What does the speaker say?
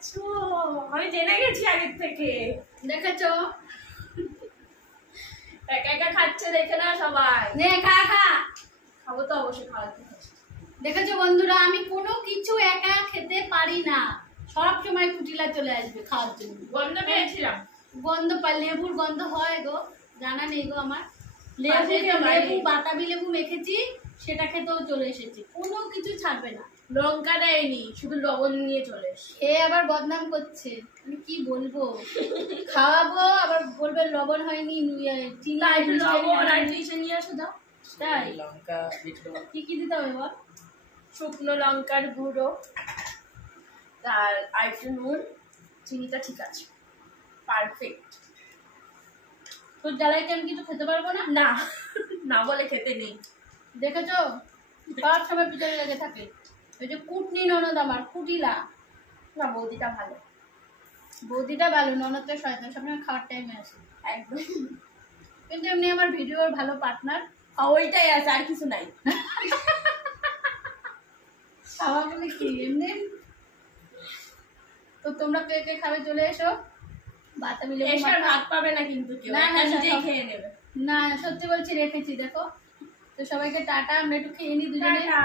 খাচ্ছো? আমি জেনে গেছি আগের থেকে। দেখেছো একা একা খাচ্ছে দেখে না সবাই। নে খা খা। খাবো তো অবশ্যই, খাওয়াতে। দেখেছো বন্ধুরা, আমি কোনো কিছু একা খেতে পারি না, সব সময় কুটিলা চলে আসবে খাওয়ার জন্য। গন্ধ পেয়েছিলাম। গন্ধ পাই, লেবুর গন্ধ হয় গো, জানা নেই গো আমার। লেবু বাতাবি লেবু মেখেছি, সেটা খেতেও চলে এসেছে, কোনো কিছু ছাড়বে না। লঙ্কা দেয়নি, শুধু লবণ নিয়ে চলে এসে। এ আবার বদনাম করছে, আমি কি বলবো। খাওয়াবো আবার বলবে লবণ হয়নি, চিনি লবণ আর মিশে নিয়ে আসো দাও। তাই লঙ্কা কি কি দিতে হবে বল? শুকনো লঙ্কার গুঁড়ো, আর একটু নুন, চিনিটা ঠিক আছে, পারফেক্ট। তোর জ্বালায় কি আমি কিছু খেতে পারবো না? না না বলে খেতে নেই। দেখেছো সব সময় পিছনে লেগে থাকে। ওই যে কুটনি ননদ আমার, কুটিলা। না, বৌদিটা ভালো। বৌদিটা ভালো, ননদ তো শয়তান, সবসময় খাওয়ার টাইমে আসে একদম। কিন্তু এমনি আমার ভিডিওর ভালো পার্টনার। ওইটাই আছে, আর কিছু নাই। খাওয়া বলে কি এমনি। তো তোমরা কে কে খাবে চলে এসো। বাতাবি লেবু এসে আর ভাত পাবে না কিন্তু কেউ, না, একা না, নিজেই সব- খেয়ে নেবে। না সত্যি বলছি, রেখেছি দেখো। তো সবাইকে টাটা, আমরা একটু খেয়ে নিই দুজনে। টাটা।